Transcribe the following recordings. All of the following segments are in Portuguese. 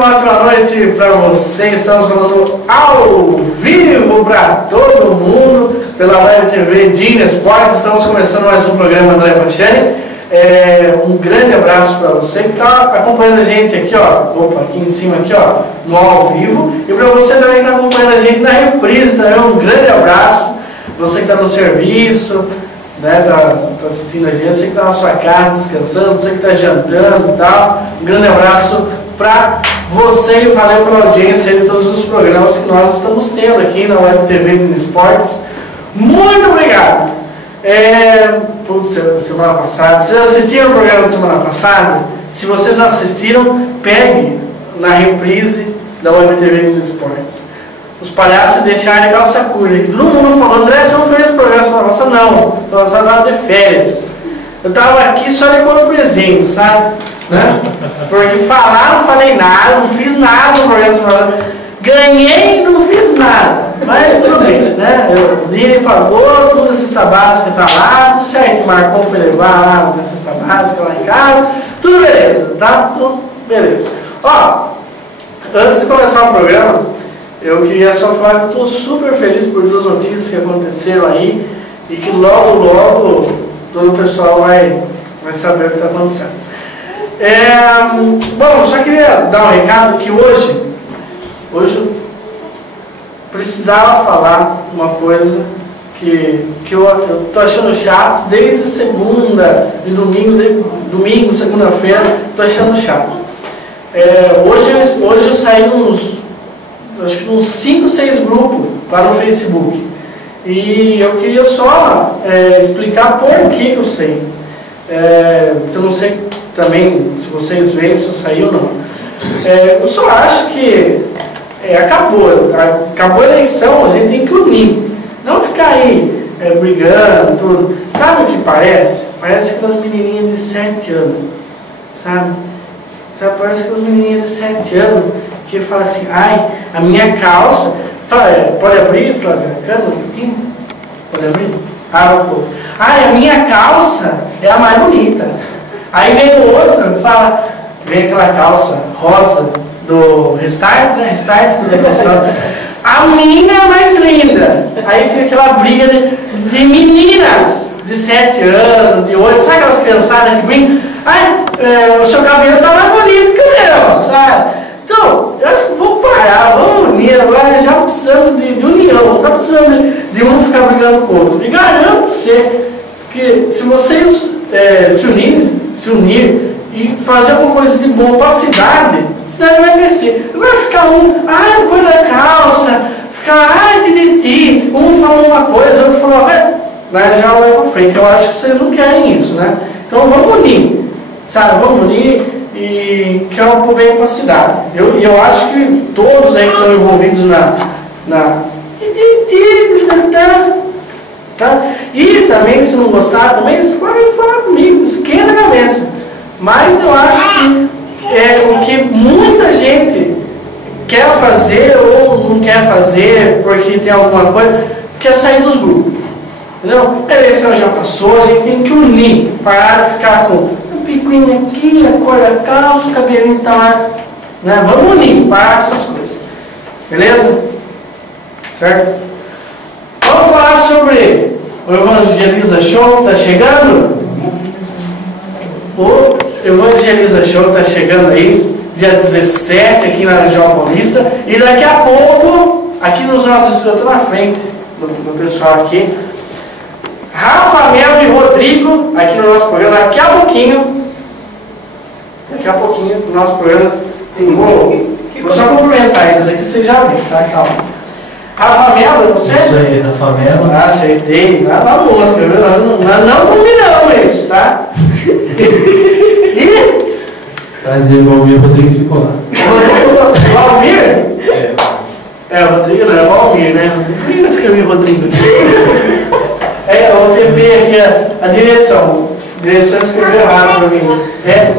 uma ótima noite para vocês. Estamos falando ao vivo para todo mundo pela Web TV Dina Esportes. Estamos começando mais um programa do André Pachani. Um grande abraço para você que está acompanhando a gente aqui, ó. Opa, aqui em cima, aqui, ó, no ao vivo. E para você também que está acompanhando a gente na reprise também, um grande abraço. Você que está no serviço, né, tá assistindo a gente, você que está na sua casa descansando, você que está jantando e tal. Um grande abraço para você e valeu pela audiência de todos os programas que nós estamos tendo aqui na Web TV Dina Esportes. Muito obrigado! Semana passada, vocês assistiram o programa da semana passada? Se vocês não assistiram, pegue na reprise da Web TV Dina Esportes. Os palhaços deixaram de calça curta. Todo mundo falou, André, você não fez esse programa semana passada? Não, semana passada eu estava de férias. Eu estava aqui só de quando presente, sabe? Né? Porque falar, não falei nada, não fiz nada no programa semana passada. Ganhei e não fiz nada. Mas tudo bem, né? O Dini pagou, toda a cesta básica está lá, tudo certo. O Marcão foi levar lá a cesta básica lá em casa. Tudo beleza, tá? Tudo beleza. Ó, antes de começar o programa, eu queria só falar que eu estou super feliz por duas notícias que aconteceram aí e que logo todo o pessoal vai saber o que está acontecendo. Bom, só queria dar um recado que hoje eu precisava falar uma coisa que eu estou achando chato desde segunda e domingo, segunda-feira, estou achando chato. Hoje eu saí acho que uns 5, 6 grupos lá no Facebook. E eu queria só explicar por que eu saí. Porque eu não sei também se vocês veem se eu saí ou não. Eu só acho que acabou a eleição, a gente tem que unir. Não ficar aí brigando, tudo. Sabe o que parece? Parece aquelas menininhas de 7 anos. Sabe? Parece aquelas menininhas de 7 anos que falam assim, ai, a minha calça. Pode abrir, Flávia? Câmera um pouquinho? Pode abrir? Ai, a minha calça é a mais bonita. Aí vem o outro e fala, vem aquela calça rosa do Restart, né? Restart, a minha é mais linda. Aí fica aquela briga de meninas de 7 anos, de 8, sabe aquelas criançadas que brincam? Ai, o seu cabelo tá mais bonito que o meu, sabe? Então, eu acho que vamos parar, vamos unir. Agora já precisamos de união, não está precisando de um ficar brigando com o outro. E garanto você que se vocês se unir e fazer alguma coisa de bom para a cidade vai crescer. Agora ficar ai, põe na calça, ficar, um falou uma coisa, outro falou, né? Já vai para frente. Eu acho que vocês não querem isso, né? Então vamos unir, sabe? Vamos unir e que é um bem para a cidade. Eu acho que todos aí que estão envolvidos tá? E também, se não gostar, também vocês podem falar comigo, esquenta a cabeça. Mas eu acho que o que muita gente quer fazer ou não quer fazer porque tem alguma coisa, quer sair dos grupos. Entendeu? A eleição já passou, a gente tem que unir, parar de ficar com o picuinho aqui, a cor da calça, o cabelinho tá lá. Né? Vamos unir, parar essas coisas. Beleza? Certo? Vamos falar sobre o Evangeliza Show, tá chegando? O Evangeliza Show tá chegando aí, dia 17 aqui na João Paulista. E daqui a pouco, aqui nos nossos estúdios, eu tô na frente do pessoal aqui, Rafa Melo e Rodrigo, aqui no nosso programa, daqui a pouquinho, no nosso programa, vou só cumprimentar eles aqui, vocês já viram, tá? Calma. Rafa Melo, você? Isso aí, Rafa Melo. Acertei, lá na mosca, viu? Não combinamos isso, tá? Prazer, o Valmir Rodrigo ficou lá. Valmir? O Rodrigo não é Valmir, né? Por que eu escrevi Rodrigo aqui? Eu vou ver aqui a direção. A direção escreveu errado para mim.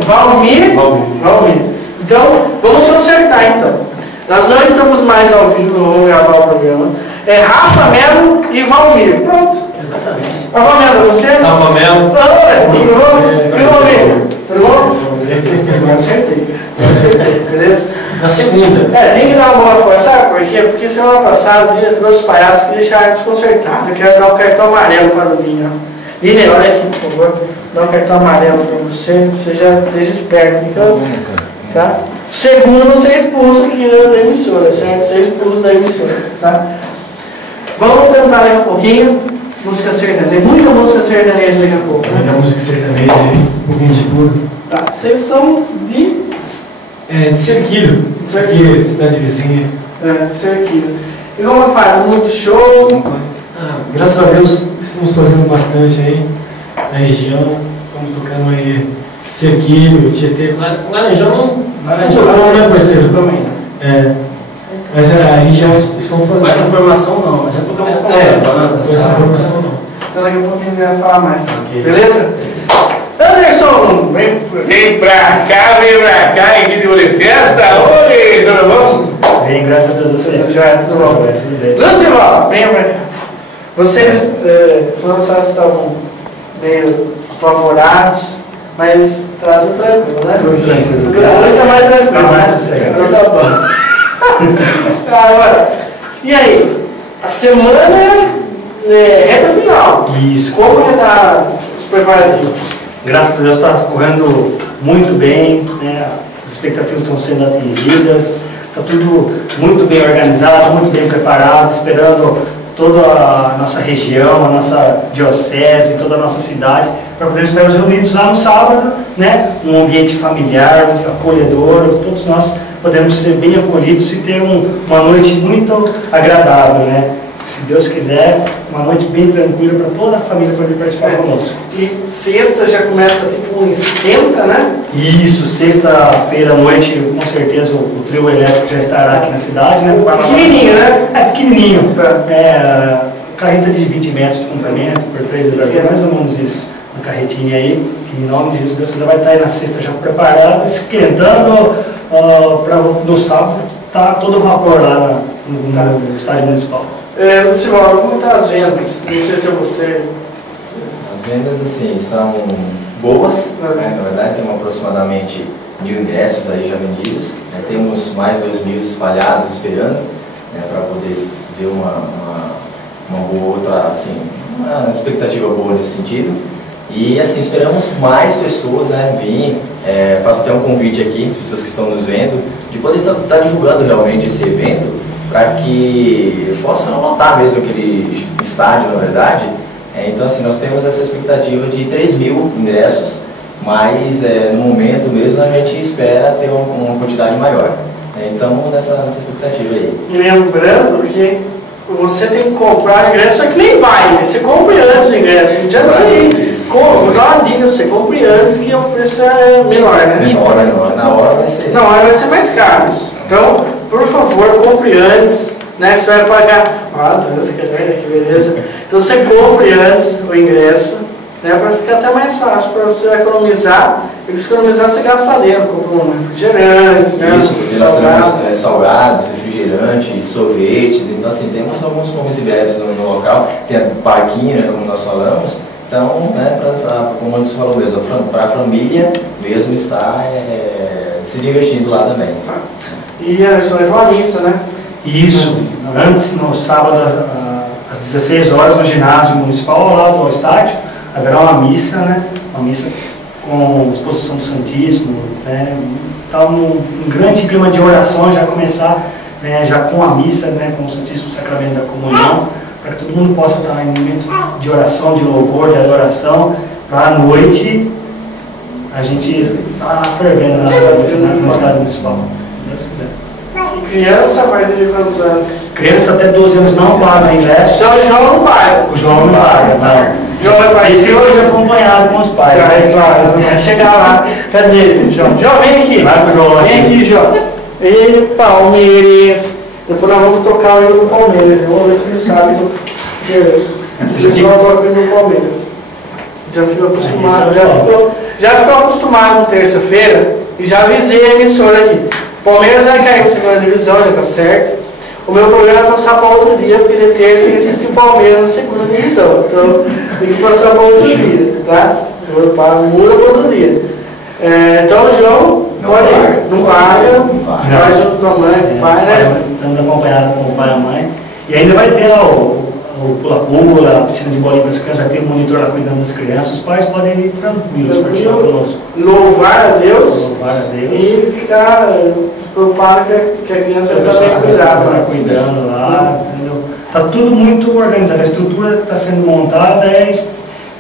Valmir. Então, vamos consertar então. Nós não estamos mais ao vivo, vamos gravar o programa. Rafa Melo e Valmir. Pronto. Exatamente. Rafa Melo, você? Rafa Melo. Tudo bom? Acertei. Beleza? segunda. Tem que dar uma boa força, sabe por quê? Porque semana passada o diretor dos palhaços que deixaram desconcertado. Eu quero dar um cartão amarelo para o Dinho. Dinho, olha aqui, por favor. Dá um cartão amarelo para você. Você já esteja esperto aqui, tá? Segundo, você é expulso aqui da emissora, certo? Você é expulso da emissora, tá? Vamos cantar daqui a pouquinho. Música sertaneja, muita música sertaneja daqui a pouco. Muita música sertaneja aí, um pouquinho de tudo. Tá, vocês são de... De Cerquilho. Cerquilho, cidade vizinha. De Cerquilho. E como faz? Muito show? Graças a Deus, estamos fazendo bastante aí na região. Estamos tocando aí Cerquilho, Tietê. Laranjal não, né, parceiro? Também. Mas a região são Com essa formação não, já tocamos com com essa formação não. Então daqui a pouco a gente vai falar mais. Okay. Beleza? Anderson, vem pra cá, equipe de festa. Oi, tudo bom? Bem, graças a Deus você. Tudo bom. Tudo bem. Lúcio, venha pra cá. Vocês, semana passada estavam meio apavorados, mas tá tudo tranquilo, né? Tudo tranquilo. Hoje tá mais tranquilo. Tá mais né? sossegado. Então tá bom. Agora, e aí? A semana reta final. Isso. Como que tá os preparativos? Graças a Deus está correndo muito bem, né? As expectativas estão sendo atingidas, está tudo muito bem organizado, muito bem preparado, esperando toda a nossa região, a nossa diocese, toda a nossa cidade, para poder estarmos reunidos lá no sábado, né? Um ambiente familiar, acolhedor, todos nós podemos ser bem acolhidos e ter uma noite muito agradável, né? Se Deus quiser, uma noite bem tranquila para toda a família poder participar conosco. E sexta já começa tipo um esquenta, né? Isso, sexta-feira à noite, com certeza o trio elétrico já estará aqui na cidade, né? Pequenininho, né? Pequenininho. Tá. Carreta de 20 metros de comprimento, por 3 dragões, mais ou menos isso. Uma carretinha aí, que em nome de Jesus, Deus vai estar aí na sexta já preparado, esquentando para no sábado, tá todo vapor lá no estádio municipal. Lúcio, como estão as vendas? Não sei se é você. As vendas, assim, estão boas, né? Na verdade, temos aproximadamente 1.000 ingressos aí já vendidos, né? Temos mais 2.000 espalhados esperando, né, para poder ver uma boa outra, assim, uma expectativa boa nesse sentido. E, assim, esperamos mais pessoas, né, vir, faço até um convite aqui, as pessoas que estão nos vendo, de poder estar divulgando realmente esse evento, para que possa lotar mesmo aquele estádio, na verdade. Então, assim, nós temos essa expectativa de 3.000 ingressos, mas no momento mesmo a gente espera ter uma quantidade maior. Então, nessa expectativa aí. E lembrando que você tem que comprar ingresso, é que nem baile, você compra antes o ingresso. Não adianta você ir, vou dar uma dica, você compre antes que o preço é menor, né? Menor. Na hora vai ser. Na hora vai ser mais caro. Então, por favor, compre antes, né? Você vai pagar. Que beleza. Então você compre antes o ingresso, né? Para ficar até mais fácil, para você economizar. Porque se economizar, você gasta dentro, compra um refrigerante, né? Isso, porque nós temos salgados, refrigerantes, sorvetes. Então, assim, temos alguns comes e bebes no local. Tem parquinho, né, como nós falamos. Então, né, como antes falou mesmo, para a família mesmo estar se divertindo lá também. E a gente vai ter uma missa, né? Isso, antes, no sábado, às 16 horas, no ginásio municipal, ao lado do estádio, haverá uma missa, né? Uma missa com exposição do Santíssimo, né? Então, um grande clima de oração já começar, né, já com a missa, né, com o Santíssimo Sacramento da Comunhão, para que todo mundo possa estar em um momento de oração, de louvor, de adoração, para à noite a gente estar fervendo no estádio municipal, se Deus quiser. E criança, a partir de quantos anos? Criança até 12 anos não paga ingresso. Então o João não paga. O João não paga, tá? João vai pagar. Ele tem hoje acompanhado com os pais. Claro, vai chegar lá. Cadê ele, João? João, vem aqui. Vai pro João Vem aqui, João. Ele, Palmeiras. Depois nós vamos tocar o hino do Palmeiras. Vamos ver se ele sabe do pessoal toca o hino do Palmeiras. Já ficou acostumado. Já ficou acostumado na terça-feira e já avisei a emissora aqui. Palmeiras vai cair na segunda divisão, já tá certo. O meu programa é passar para outro dia, porque de terça tem que assistir o Palmeiras na segunda divisão. Então, tem que passar para outro dia, tá? Muda para outro dia. Então o João não larga, vai junto com a mãe, com o pai, né? Estando acompanhado com o pai e a mãe. E ainda vai ter lá o pula-pula, a piscina de bolinha para as crianças, vai ter um monitor lá cuidando das crianças. Os pais podem ir tranquilos participar conosco. Louvar a Deus, E e ficar preocupado que a criança está bem cuidada. Cuidando lá, entendeu? Está tudo muito organizado, a estrutura que está sendo montada é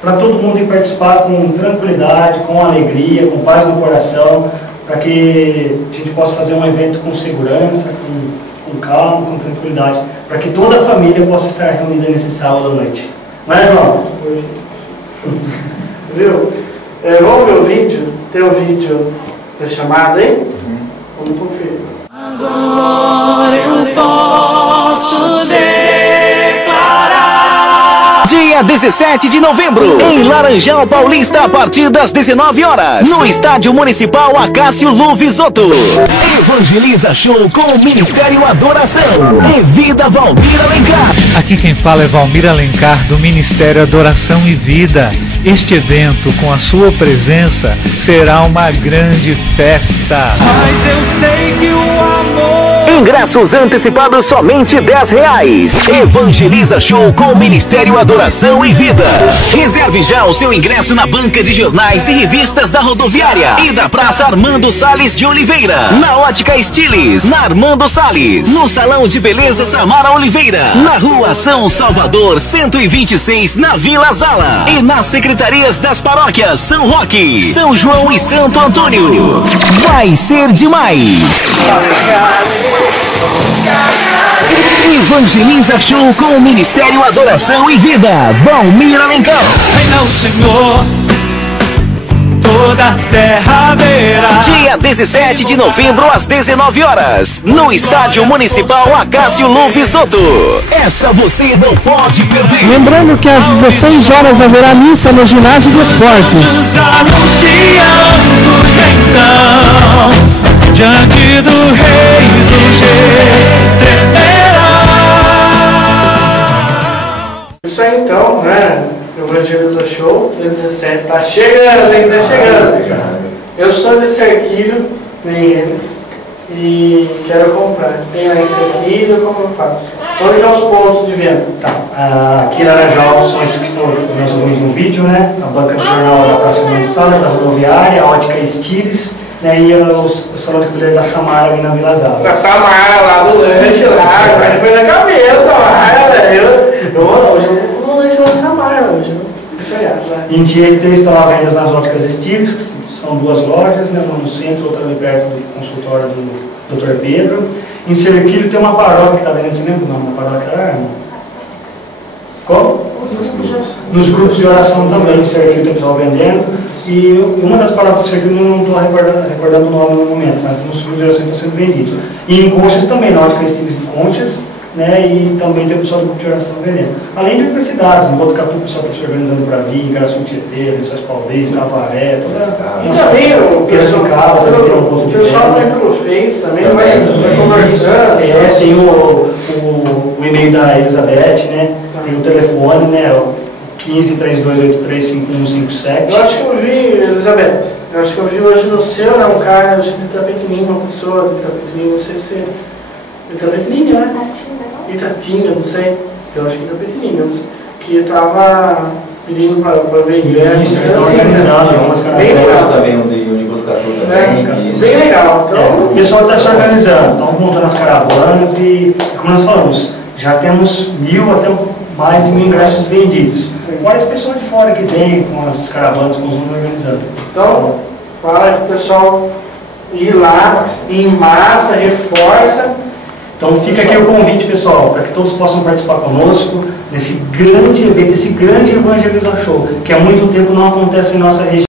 para todo mundo ir participar com tranquilidade, com alegria, com paz no coração, para que a gente possa fazer um evento com segurança, com calma, com tranquilidade, para que toda a família possa estar reunida nesse sábado à noite. Não é, João? Viu? Vamos ver o vídeo? Tem o vídeo da chamada aí? Vamos conferir. Agora eu posso declarar. Dia 17 de novembro, em Laranjal Paulista, a partir das 19 horas, no Estádio Municipal Acácio Luvisotto. Evangeliza Show com o Ministério Adoração e Vida Valmir Alencar. Aqui quem fala é Valmir Alencar, do Ministério Adoração e Vida. Este evento, com a sua presença, será uma grande festa. Mas eu sei que o amor... Ingressos antecipados somente R$10. Evangeliza Show com o Ministério Adoração e Vida. Reserve já o seu ingresso na banca de jornais e revistas da Rodoviária e da Praça Armando Salles de Oliveira, na Ótica Estiles, na Armando Salles, no Salão de Beleza Samara Oliveira, na Rua São Salvador 126, na Vila Zala, e nas secretarias das paróquias São Roque, São João e Santo Antônio. Vai ser demais! Evangeliza Show com o Ministério Adoração e Vida, Valmir Alencar. Reina o Senhor, toda a terra verá. Dia 17 de novembro, às 19 horas, no Estádio Municipal Acácio Luvisotto. Essa você não pode perder. Lembrando que às 16 horas haverá missa no ginásio de esportes. Nos anunciando então, diante do Rei dos Reis, tremerá. Isso aí então, né? Evangeliza Show, dia 17, tá chegando, hein? Tá chegando. Eu sou de Cerquilho, nem eles, e quero comprar. Tem aí Cerquilho, como eu faço? Onde estão os pontos de venda? Tá. Aqui em Laranjal são esses que nós ouvimos no vídeo, né? A banca de jornal da Praça Armando Salles, da Rodoviária, a Ótica Estiles, né? E o Salão de Cuidado da Samara ali na Vila Zala. Da Samara, lá do lanche, lá, vai depois na cabeça, Samara, velho. Hoje eu vou com o lanche da Samara, hoje. Em dia eles estão à venda nas Óticas Estiles, que são duas lojas, né? Uma no centro, outra ali perto do consultório do Dr. Pedro. Em Cerquilho tem uma paróquia que está vendendo, você lembra o nome da paróquia lá, irmão? Como? Nos grupos de oração também, em Cerquilho tem pessoal vendendo. E uma das paróquias de Cerquilho, não estou recordando o nome no momento, mas nos grupos de oração estão sendo vendidos. E em Conchas também, na Ótica Estiles de Conchas, né? E também tem o pessoal do grupo de oração vendendo. Além de outras cidades, em Botucatu o pessoal está se organizando para vir, em Garaçu Tietê, Lençóis Paulista, Navaré, toda. E também o pessoal tem um ponto de vai pelo Face, também vai conversando. Tem o e-mail da Elizabeth, né? Tem o telefone, né? 1532835157. Eu acho que eu vi, Elizabeth, eu acho que eu vi hoje no seu, né? Um cara, acho que de Itapetininga, uma pessoa de Itapetininga, não sei se é Itapetininga, né? Itatinga, não sei. Eu acho que Itapetininga, não sei. Que estava pedindo para ver igreja. Bem legal. Também o de Botucatu também. Bem legal. Então, o pessoal está se organizando, estão montando as caravanas e, como nós falamos, já temos 1.000 até mais de 1.000 ingressos vendidos. Fora esse pessoal de fora que vem com as caravanas, com os homens organizando. Então, fala para o pessoal ir lá em massa, reforça. Então fica aqui o convite, pessoal, para que todos possam participar conosco nesse grande evento, esse grande Evangeliza Show, que há muito tempo não acontece em nossa região.